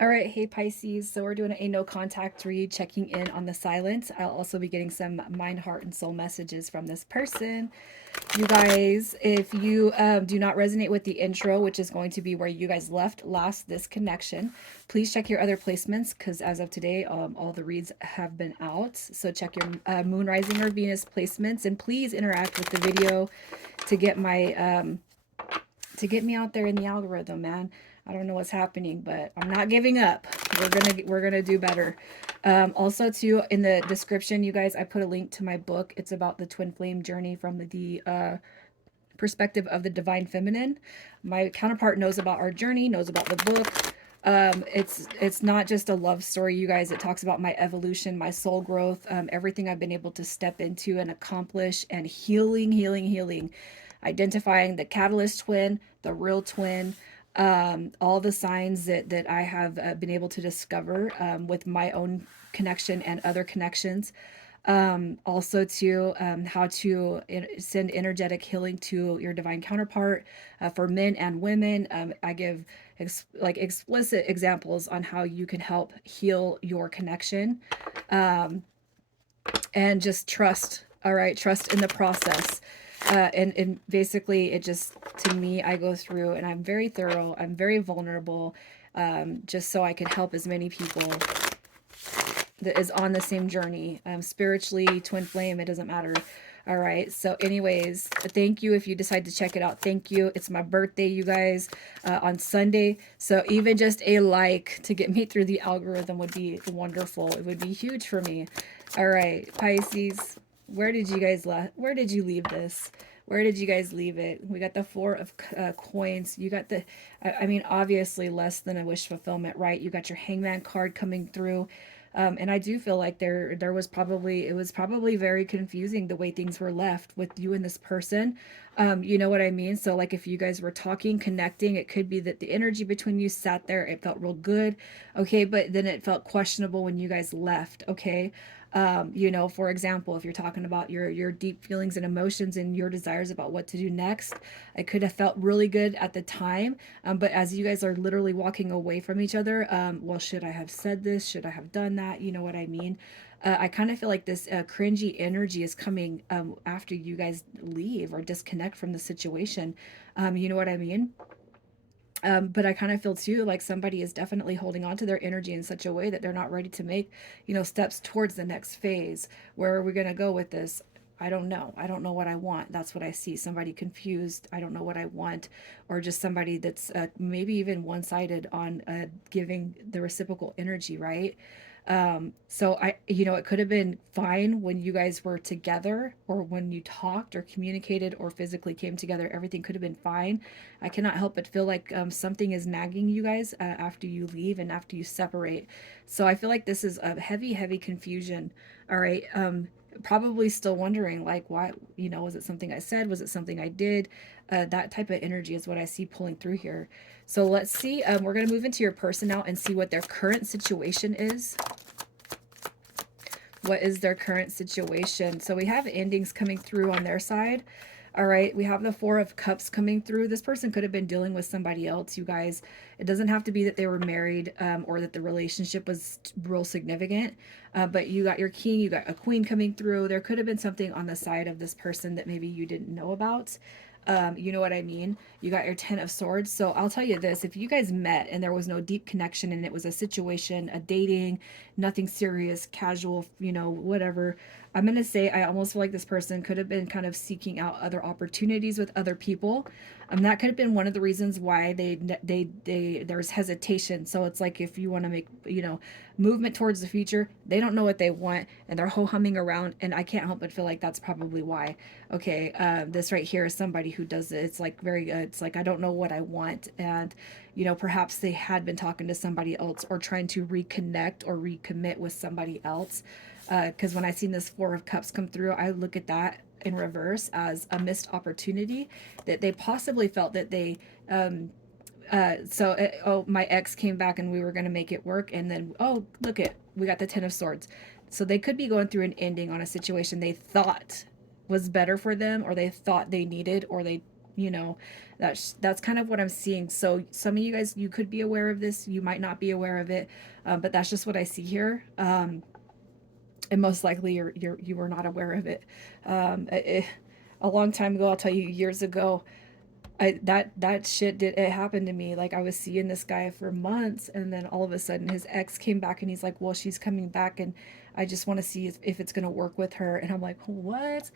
All right, hey Pisces. So we're doing a no contact read, checking in on the silence. I'll also be getting some mind, heart, and soul messages from this person. You guys, if you do not resonate with the intro, which is going to be where you guys left last this connection, please check your other placements because as of today, all the reads have been out. So check your moon, rising, or Venus placements, and please interact with the video to get my to get me out there in the algorithm, man. I don't know what's happening, but I'm not giving up. We're gonna do better. Also, too, in the description, you guys, I put a link to my book. It's about the twin flame journey from the perspective of the divine feminine. My counterpart knows about our journey, knows about the book. It's not just a love story, you guys. It talks about my evolution, my soul growth, everything I've been able to step into and accomplish, and healing, identifying the catalyst twin, the real twin, all the signs that I have been able to discover with my own connection and other connections. Also to how to send energetic healing to your divine counterpart for men and women. I give like explicit examples on how you can help heal your connection, and just trust. All right, trust in the process. And basically, it just, to me, I go through and I'm very thorough, I'm very vulnerable, just so I can help as many people that is on the same journey, spiritually, twin flame, it doesn't matter. All right, so anyways, thank you if you decide to check it out. Thank you. It's my birthday, you guys, on Sunday, so even just a like to get me through the algorithm would be wonderful. It would be huge for me. All right, Pisces, where did you leave this? Where did you guys leave it? We got the four of coins. You got the, I mean, obviously less than a wish fulfillment, right? You got your hangman card coming through. And I do feel like there was probably, it was probably very confusing the way things were left with you and this person. You know what I mean? So like if you guys were talking, connecting, it could be that the energy between you sat there, it felt real good. Okay, but then it felt questionable when you guys left. Okay. You know, for example, if you're talking about your deep feelings and emotions and your desires about what to do next, it could have felt really good at the time, but as you guys are literally walking away from each other, well, should I have said this? Should I have done that? You know what I mean? I kind of feel like this cringy energy is coming after you guys leave or disconnect from the situation. You know what I mean? But I kind of feel too like somebody is definitely holding on to their energy in such a way that they're not ready to make, you know, steps towards the next phase. Where are we going to go with this? I don't know. I don't know what I want. That's what I see. Somebody confused. I don't know what I want. Or just somebody that's maybe even one sided on giving the reciprocal energy, right? So you know, it could have been fine when you guys were together or when you talked or communicated or physically came together. Everything could have been fine. I cannot help but feel like something is nagging you guys after you leave and after you separate. So I feel like this is a heavy confusion. All right. Probably still wondering, like, why, you know, was it something I said? Was it something I did? That type of energy is what I see pulling through here. So let's see. We're going to move into your person now and see what their current situation is. What is their current situation? So we have endings coming through on their side. All right, we have the Four of Cups coming through. This person could have been dealing with somebody else, you guys. It doesn't have to be that they were married or that the relationship was real significant. But you got your king, you got a queen coming through. There could have been something on the side of this person that maybe you didn't know about. You know what I mean? You got your Ten of Swords. So I'll tell you this, if you guys met and there was no deep connection and it was a situation, a dating, nothing serious, casual, you know, whatever, I'm going to say I almost feel like this person could have been kind of seeking out other opportunities with other people. That could have been one of the reasons why there's hesitation. So it's like if you want to make, you know, movement towards the future, they don't know what they want and they're ho humming around. And I can't help but feel like that's probably why. Okay, this right here is somebody who does it. It's like very, it's like I don't know what I want, and you know, perhaps they had been talking to somebody else or trying to reconnect or recommit with somebody else. Because when I seen this Four of Cups come through, I look at that in reverse as a missed opportunity that they possibly felt that they oh, my ex came back and we were going to make it work, and then oh, look it, we got the Ten of Swords. So they could be going through an ending on a situation they thought was better for them or they thought they needed or they, you know, that's kind of what I'm seeing. So some of you guys, you could be aware of this, you might not be aware of it, but that's just what I see here. And most likely you were not aware of it. A long time ago, I'll tell you, years ago, that shit did it happened to me. Like I was seeing this guy for months, and then all of a sudden his ex came back, and he's like, well, she's coming back, and I just want to see if it's gonna work with her. And I'm like, what?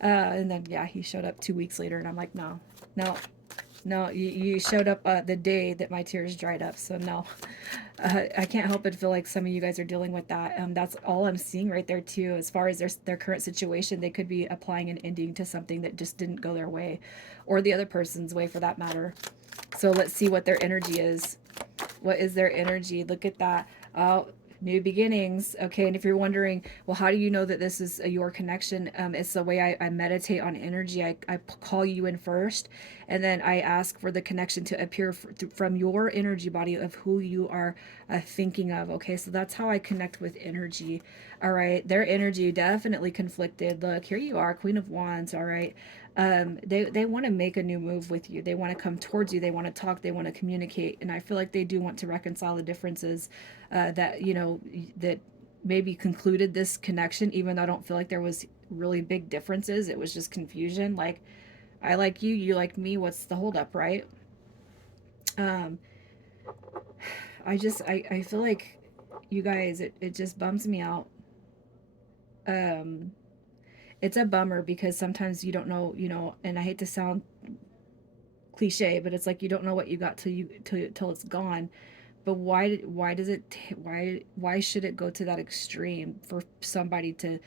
And then yeah, he showed up 2 weeks later, and I'm like, no, no, no, you showed up the day that my tears dried up. So no, I can't help but feel like some of you guys are dealing with that. That's all I'm seeing right there too. As far as their current situation, they could be applying an ending to something that just didn't go their way, or the other person's way for that matter. So let's see what their energy is. What is their energy? Look at that. Oh, new beginnings. Okay, and if you're wondering, well, how do you know that this is your connection? It's the way I meditate on energy. I call you in first, and then I ask for the connection to appear from your energy body of who you are thinking of. Okay, so that's how I connect with energy. All right, their energy definitely conflicted. Look, here you are, Queen of Wands. All right, they want to make a new move with you. They want to come towards you. They want to talk. They want to communicate. And I feel like they do want to reconcile the differences that, you know, that maybe concluded this connection, even though I don't feel like there was really big differences. It was just confusion. Like, I like you, you like me. What's the holdup, right? Um, I feel like you guys, it just bums me out. Um, it's a bummer because sometimes you don't know, you know, and I hate to sound cliche, but it's like you don't know what you got till it's gone. But why does it why should it go to that extreme for somebody to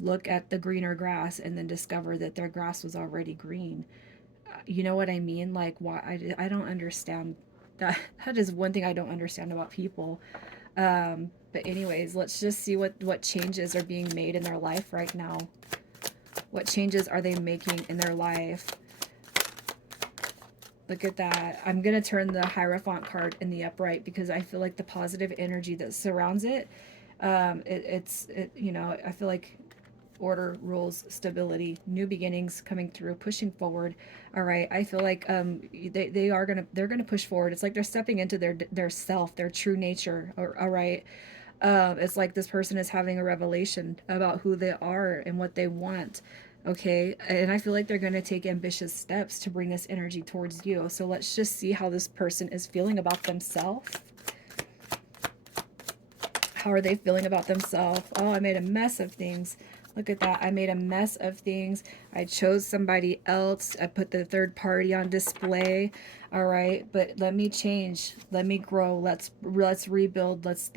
look at the greener grass and then discover that their grass was already green? You know what I mean? Like why I don't understand that. That is one thing I don't understand about people. But anyways, let's just see what changes are being made in their life right now. What changes are they making in their life? Look at that. I'm going to turn the Hierophant card in the upright because I feel like the positive energy that surrounds it, you know, I feel like order, rules, stability, new beginnings coming through, pushing forward. All right. I feel like they're gonna push forward. It's like they're stepping into their self, their true nature. All right. It's like this person is having a revelation about who they are and what they want. Okay. And I feel like they're going to take ambitious steps to bring this energy towards you. So let's just see how this person is feeling about themselves. How are they feeling about themselves? Oh, I made a mess of things. Look at that. I made a mess of things. I chose somebody else. I put the third party on display. All right, but let me change. Let me grow. Let's rebuild. Let's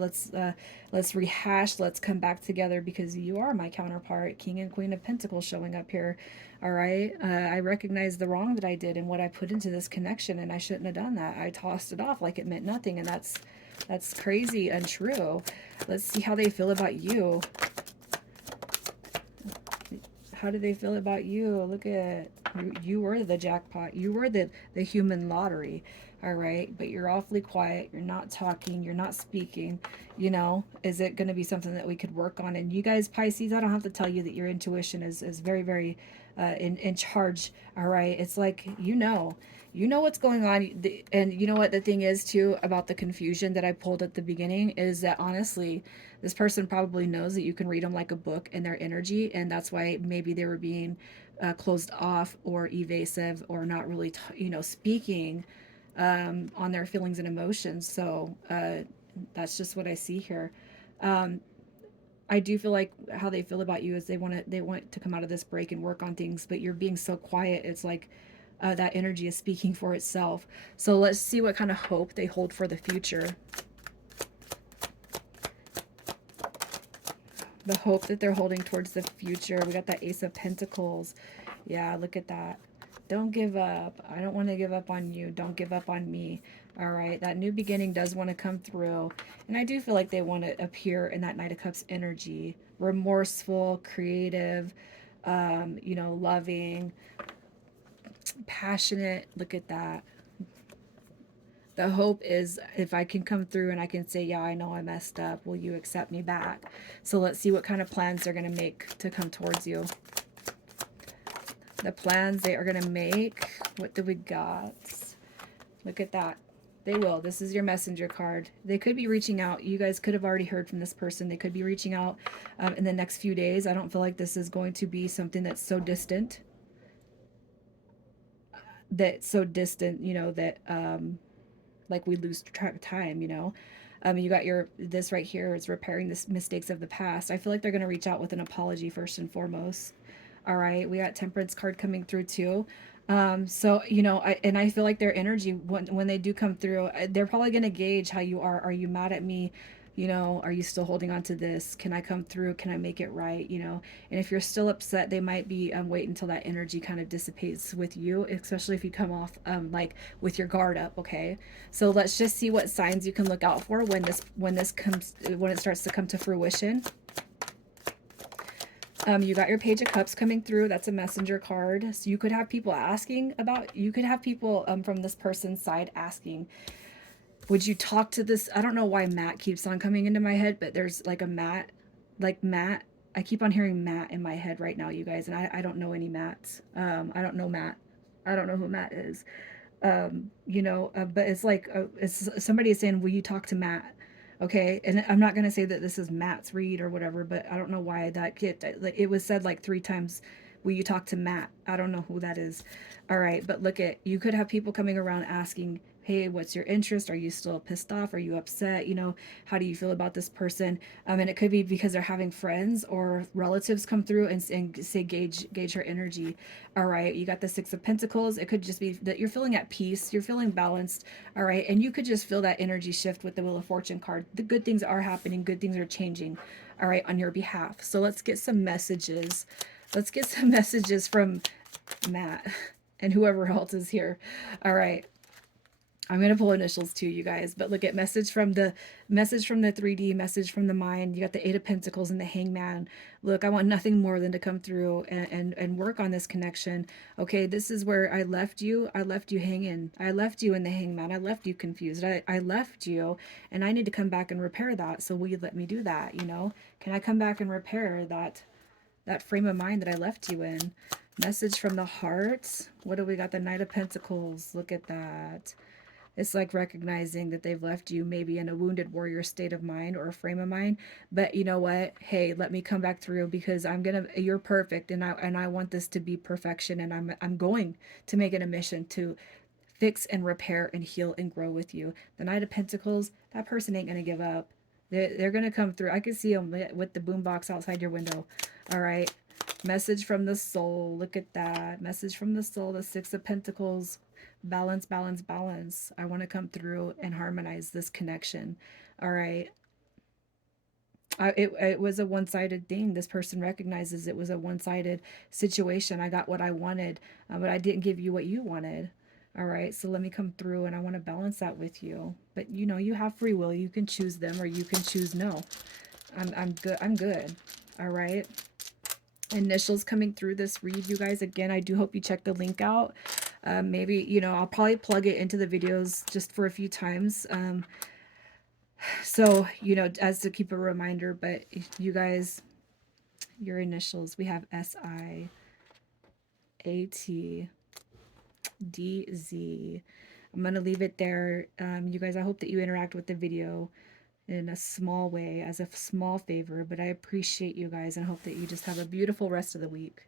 rehash. Let's come back together because you are my counterpart, King and Queen of Pentacles showing up here. All right, I recognize the wrong that I did and what I put into this connection, and I shouldn't have done that. I tossed it off like it meant nothing, and that's crazy, untrue. Let's see how they feel about you. How do they feel about you? Look at you were the jackpot. You were the human lottery. All right, but you're awfully quiet. You're not talking. You're not speaking. You know, is it going to be something that we could work on? And you guys, Pisces, I don't have to tell you that your intuition is very, very in charge. All right, it's like you know what's going on. And you know what the thing is too about the confusion that I pulled at the beginning is that honestly, this person probably knows that you can read them like a book and their energy, and that's why maybe they were being closed off or evasive or not really you know, speaking on their feelings and emotions. So that's just what I see here. um, I do feel like how they feel about you is they want to come out of this break and work on things, but you're being so quiet. It's like that energy is speaking for itself. So let's see what kind of hope they hold for the future. The hope that they're holding towards the future. We got that Ace of Pentacles. Yeah, look at that. Don't give up. I don't want to give up on you. Don't give up on me. All right. That new beginning does want to come through. And I do feel like they want to appear in that Knight of Cups energy. Remorseful, creative, you know, loving, passionate. Look at that. The hope is if I can come through and I can say, yeah, I know I messed up. Will you accept me back? So let's see what kind of plans they're going to make to come towards you. The plans they are going to make. What do we got? Look at that. They will. This is your messenger card. They could be reaching out. You guys could have already heard from this person. They could be reaching out in the next few days. I don't feel like this is going to be something that's so distant. That's so distant, you know, that like we lose track of time, you know. You got your this right here is repairing the mistakes of the past. I feel like they're going to reach out with an apology first and foremost. All right, we got temperance card coming through too. So you know, I feel like their energy when they do come through, they're probably going to gauge how you are. Are you mad at me? You know, are you still holding on to this? Can I come through? Can I make it right? You know, and if you're still upset, they might be wait until that energy kind of dissipates with you, especially if you come off like with your guard up. Okay, so let's just see what signs you can look out for when it starts to come to fruition. You got your Page of Cups coming through. That's a messenger card. So you could have people asking about, you could have people from this person's side asking, would you talk to this? I don't know why Matt keeps on coming into my head, but there's like a Matt, like Matt. I keep on hearing Matt in my head right now, you guys, and I don't know any Matts. I don't know Matt. I don't know who Matt is. You know, but it's like it's somebody is saying, "Will you talk to Matt?" Okay, and I'm not gonna say that this is Matt's read or whatever, but I don't know why that kid like it was said like 3 times. Will you talk to Matt? I don't know who that is. All right, but look at you could have people coming around asking, "Hey, what's your interest? Are you still pissed off? Are you upset? You know, how do you feel about this person?" And it could be because they're having friends or relatives come through and say gauge her energy. All right, you got the Six of Pentacles. It could just be that you're feeling at peace, you're feeling balanced. All right, and you could just feel that energy shift with the Wheel of Fortune card. The good things are happening, good things are changing. All right, on your behalf. So let's get some messages. Let's get some messages from Matt and whoever else is here. All right. I'm gonna pull initials too, you guys. But look at message from the 3D, message from the mind. You got the Eight of Pentacles and the Hangman. Look, I want nothing more than to come through and work on this connection. Okay, this is where I left you. I left you hanging. I left you in the Hangman. I left you confused. I left you, and I need to come back and repair that. So will you let me do that? You know, can I come back and repair that frame of mind that I left you in? Message from the heart. What do we got? The Knight of Pentacles. Look at that. It's like recognizing that they've left you maybe in a wounded warrior state of mind or a frame of mind. But you know what? Hey, let me come back through because you're perfect and I want this to be perfection and I'm going to make it a mission to fix and repair and heal and grow with you. The Knight of Pentacles, that person ain't gonna give up. They're gonna come through. I can see them with the boombox outside your window. All right. Message from the soul. Look at that. Message from the soul. The Six of Pentacles. Balance, balance, balance. I want to come through and harmonize this connection. All right. It was a one-sided thing. This person recognizes it was a one-sided situation. I got what I wanted, but I didn't give you what you wanted. All right, so let me come through and I want to balance that with you. But you know, you have free will. You can choose them or you can choose no. I'm good. I'm good. All right. Initials coming through this read, you guys. Again, I do hope you check the link out. Maybe, you know, I'll probably plug it into the videos just for a few times. So, you know, as to keep a reminder, but you guys, your initials, we have SIATDZ. I'm going to leave it there. You guys, I hope that you interact with the video in a small way as a small favor, but I appreciate you guys and hope that you just have a beautiful rest of the week.